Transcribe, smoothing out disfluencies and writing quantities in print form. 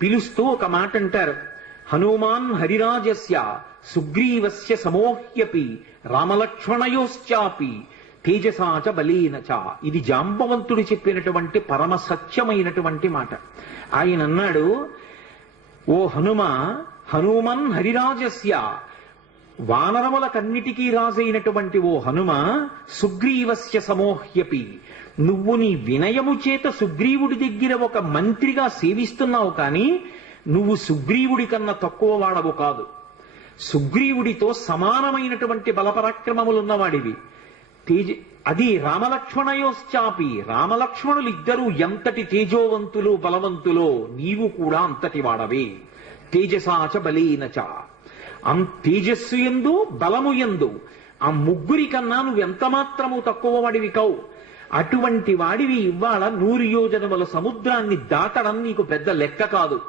పిలుస్తూ ఒక మాట అంటారు, హనుమాన్ హరిరాజస్య సుగ్రీవస్య సమోహ్యపి రామలక్ష్మణయోశ్చాపి తేజసాచ బలేనచ. ఇది జాంబవంతుడు చెప్పినటువంటి పరమ సత్యమైనటువంటి మాట. ఆయన అన్నాడు, ఓ హనుమన్ హరిరాజస్య, వానరములకన్నిటికీ రాజైనటువంటి ఓ హనుమ, సుగ్రీవస్య సమోహ్యపి, నువ్వు నీ వినయము చేత సుగ్రీవుడి దగ్గర ఒక మంత్రిగా సేవిస్తున్నావు, కానీ నువ్వు సుగ్రీవుడి కన్నా తక్కువ వాడవు కాదు. సుగ్రీవుడితో సమానమైనటువంటి బలపరాక్రమములున్నవాడివి. అది రామలక్ష్మణయోశ్చాపి, రామలక్ష్మణులిద్దరూ ఎంతటి తేజోవంతులు బలవంతులో నీవు కూడా అంతటి వాడవే. తేజసాచ బలేనచ, తేజస్సు యందు బలము యందు ఆ ముగ్గురి కన్నా నువ్వెంత మాత్రము తక్కువ వాడివి కావు. అటువంటి వాడివి ఇవాళ 100 యోజనముల సముద్రాన్ని దాటడం నీకు పెద్ద లెక్క కాదు.